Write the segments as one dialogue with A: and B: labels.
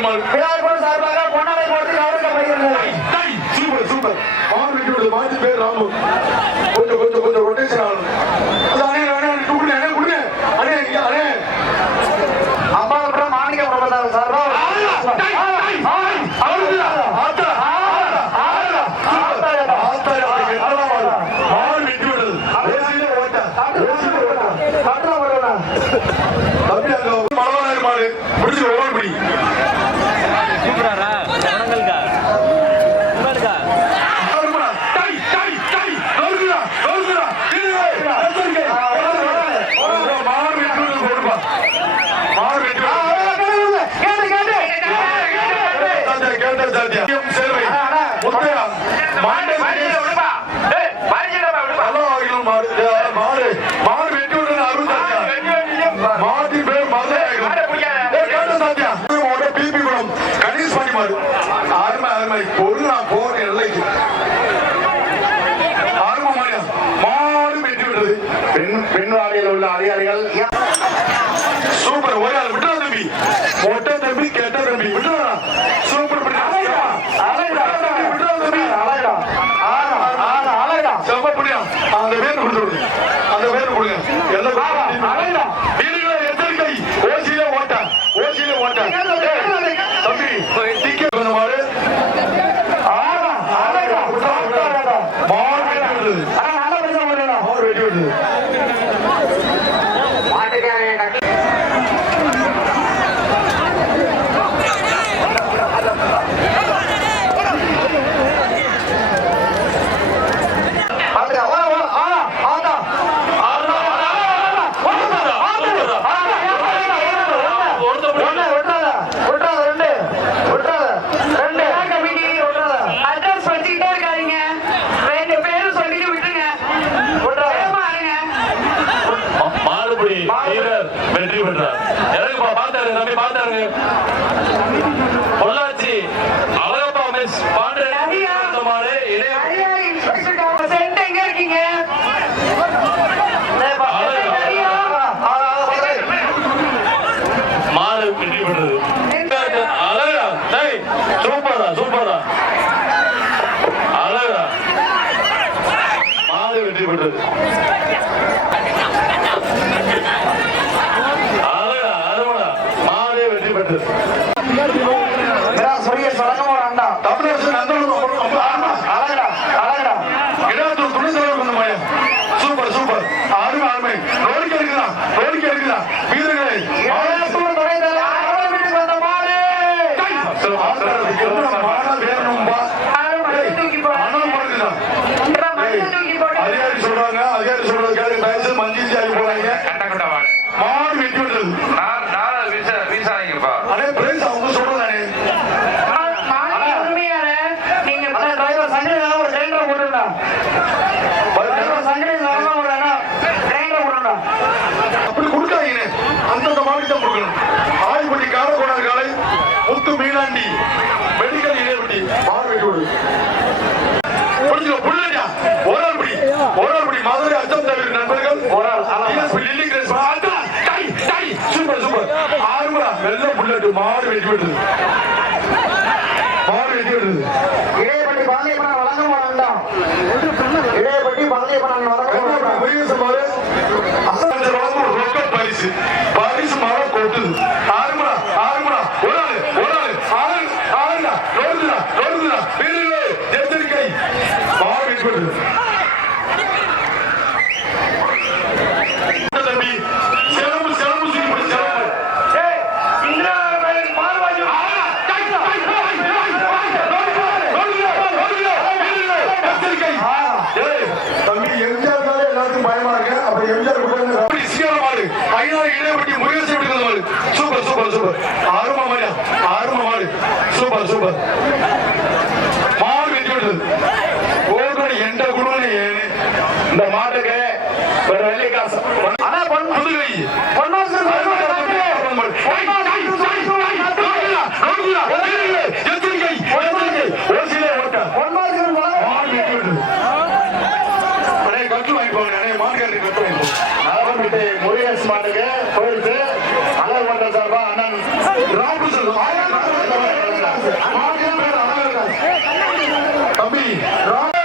A: பெருமாள் விழாவின் சார்பாக பொன்னாடை போட்டு ஆரம்பிக்கப்படுகிறது சூப்பர் சூப்பர் மாவட்டத்தோட மாத்தி பேர் ராமு கொஞ்சம் கொஞ்சம் கொஞ்சம் ரொட்டேஷன் ஆகணும் அது அணே அணே கொடுங்க அணே கொடுங்க அணே இங்க அணே அம்மா
B: அப்புறம் மாணிக்க பிரபந்தார் சார்பா
A: பிடிச்சு ஒவ்வொரு பிடி பேர் கொடுத்துருங்க அந்த பேர் கொடுங்க. எல்லாம் எச்சரிக்கை. ஓசியில ஓட்டா ஓசியில ஓட்டா தம்பி டிக்கெட்
B: பண்ணுவாரு
A: மாறு வெட்டி விடுது. மாறு வெட்டி விடுது. அவர்கள் ஆய்வுபட்டி காலக்கோணர் காலை முத்து மீனாண்டி மெடிக்கல் இணையப்பட்டி பார்வைக்கோடு புள்ளடியா ஓராள்படி ஓராள்படி மாதிரி அச்சம் தவிர நண்பர்கள். ஓராள் லில்லி கிரேஸ். Super super. ஆறுமுடா வெள்ள புல்லட்டு மாடு வெட்டி விடுது மாடு வெட்டி விடுது
B: வழங்க வேண்டாம் இடையப்பட்டி பாளையப்பன வழங்க
A: வேண்டாம் பரிசு பரிசு மரம் கொட்டுது ஆறுமடா ஆறுமடா. ஒரு ஆளு ஒரு ஆளு ஆளு ஆளுடா ஓடுதுடா
B: ஓடுதுடா முருகேஷ் மாட்டுக்கு
A: போயிட்டு தம்பி ராம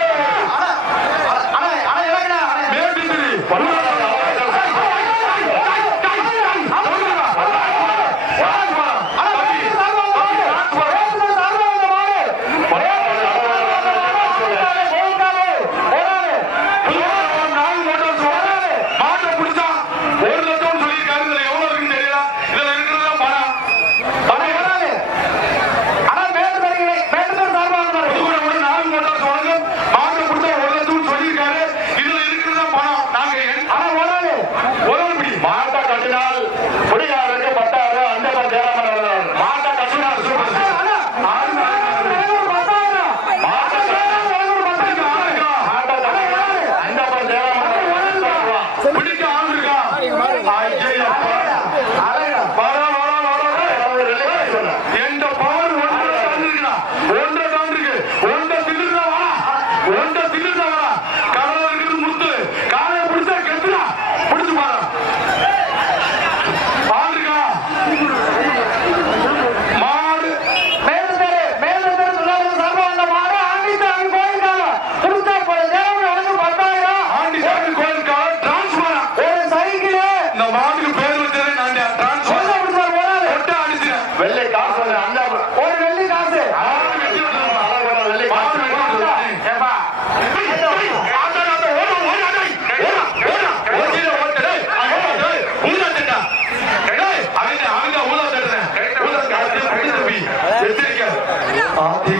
A: Father.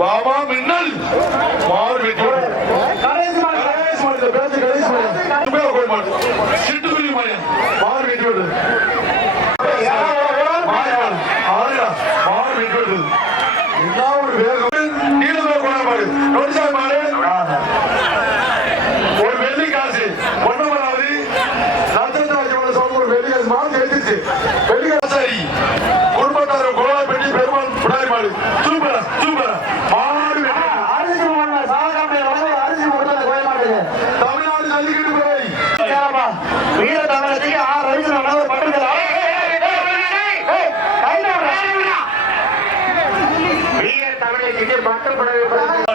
A: బాబా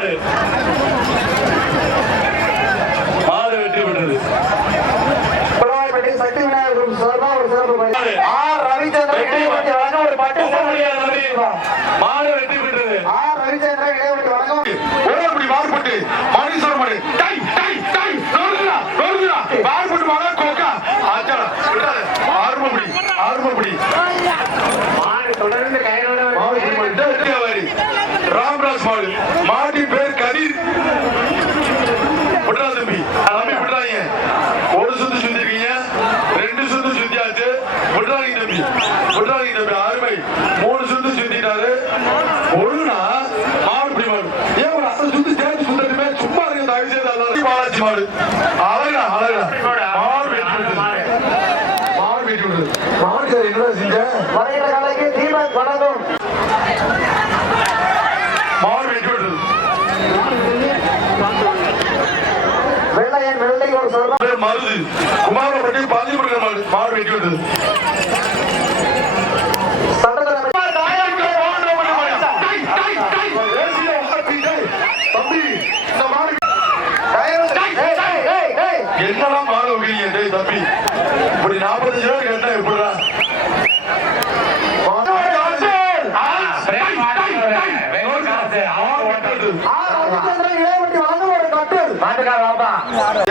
A: வரலாறு அழகா அழகா. மாடு வெட்டி மாடு வெட்டி விடுது மாடு என்ன செஞ்ச?
B: வரைகிற கலைக்கு தீபம் வணங்கும்
A: மாடு வெட்டி விடுது
B: வெள்ளையன் ஒரு சொல்ற
A: மருது. குமாரப்பட்டி பாதிப்பு மாடு வெட்டி விடுது Cara.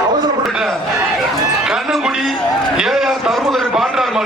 A: அவசரப்பட்டு கண்ணங்குடி ஏஆர் தர்மதுரை பாண்டார்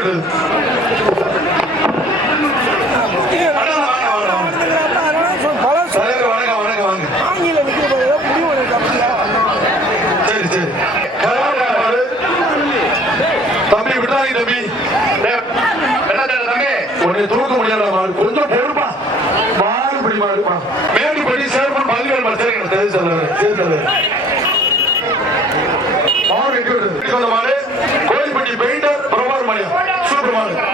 A: வருகிறது தூக்க முடியாத கொஞ்சம் பொறுப்பா மாறு பிடி மாறுப்பா மேடிப்படி சேர்மன் பதிவேல் மத்திய தெரிஞ்சு சொல்லுவாரு சேர்ந்தது கோயில்பட்டி பெயிண்டர் மாநிலம் சூப்பர் மாநிலம்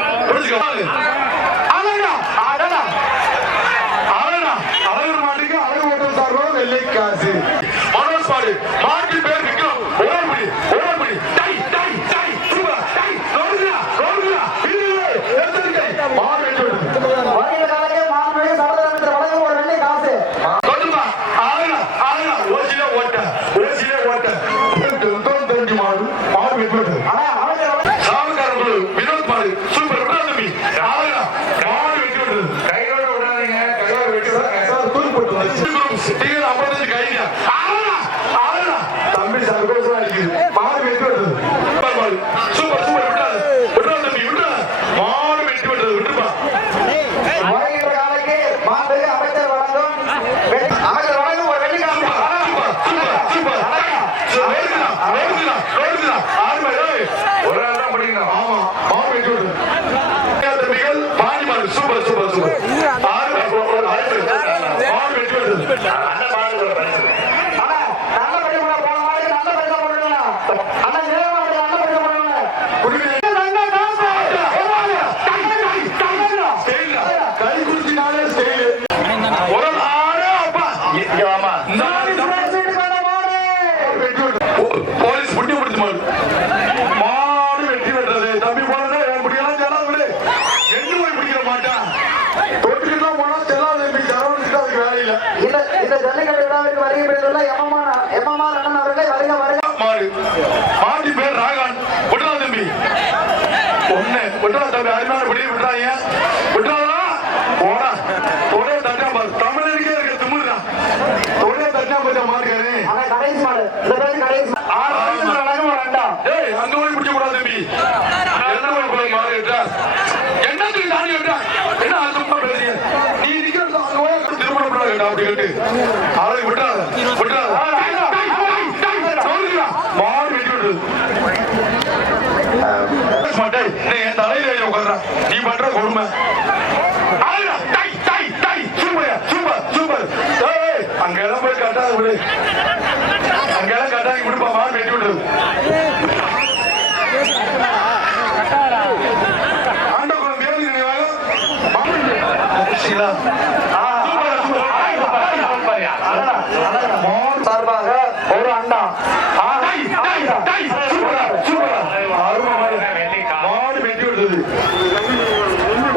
A: அழகா அழகா. அழகா. அழகு மாட்டுக்கு அழகு ஓட்டம் மனோஜ் பாடு तर விட்டாரு அடிமையான வெளியே விட்டுறாங்க விட்டுறாங்களா போடா. தொடைய தட்டா பாரு. தமிழருக்கே இருக்க. திமுறா தொடைய தட்டா கொஞ்சம் மார்க்காரு? அங்க ஓடி பிடிக்க கூடாது தம்பி. என்ன ஓடி போய் மாறி என்ன சொல்லி என்ன அர்த்தமா பேசுறீங்க? நீ நிக்கிறது அங்க ஓடி திருமணம் பண்ணாங்க கேட்டு. அவளுக்கு விட்டுறாத. விட்டுறாத. நண்பர்களே அங்கெல்லாம் கட்டாதி
B: ஒரு
A: சில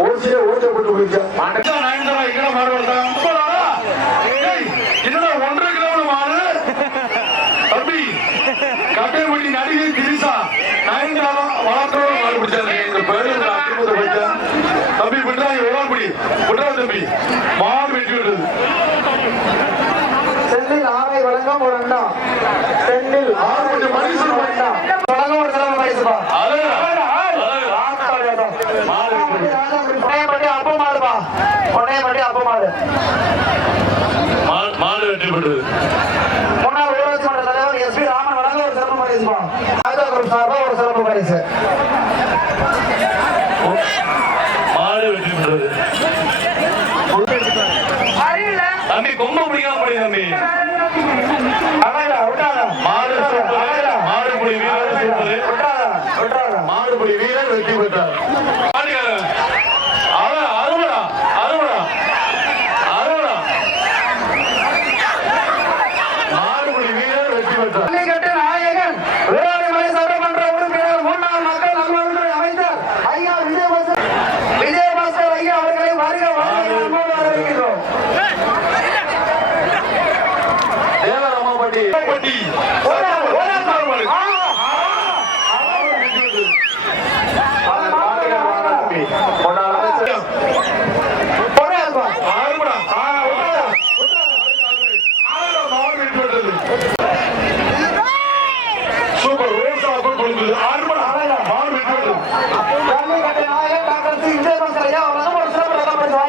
A: ஓசியை ஓட்டப்பட்டு போயிருக்கா தம்பி விட்டுறா எவ்வளோ பிடி. விட்டுறா தம்பி. மாடு வெட்டி விடுறது.
B: செந்தில் ஆரை வழங்கம் ஒரு அண்ணா. செந்தில்
A: ஆறு
B: கொஞ்சம்
A: மனுஷன்
B: அண்ணா. வழங்கம் ஒரு சிலம்பு மனுஷப்பா அப்ப மாடுபா பொன்னைய பட்டி அப்ப மாடு.
C: மாடு
B: வெட்டி விடுறது. எஸ்பி ராமன் வழங்க ஒரு சிறப்பு பரிசு சார்பாக ஒரு சிறப்பு பரிசு
C: தம்பி கொம்ப பிடிக்காம போய் தம்பி. மாடு
A: மாடுபுடி வீரர் மாடுபுடி வீரர் வெற்றி பெற்றார்.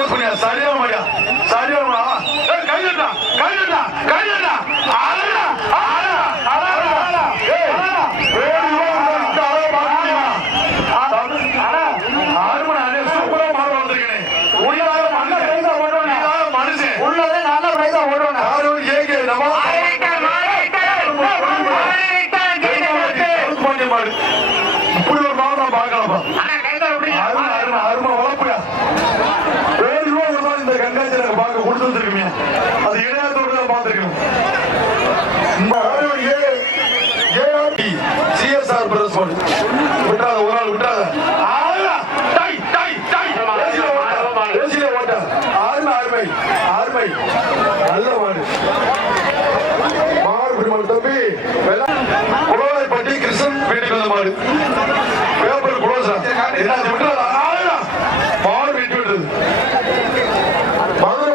A: கொடுக்கணும் சரியா மாடியா சரியா கைதட்டா கைதட்டா கைதட்டா அழகா அழகா அழகா அழகா பிறந்த மாடு. பேப்பர் குளோசா என்ன விட்டுறதா?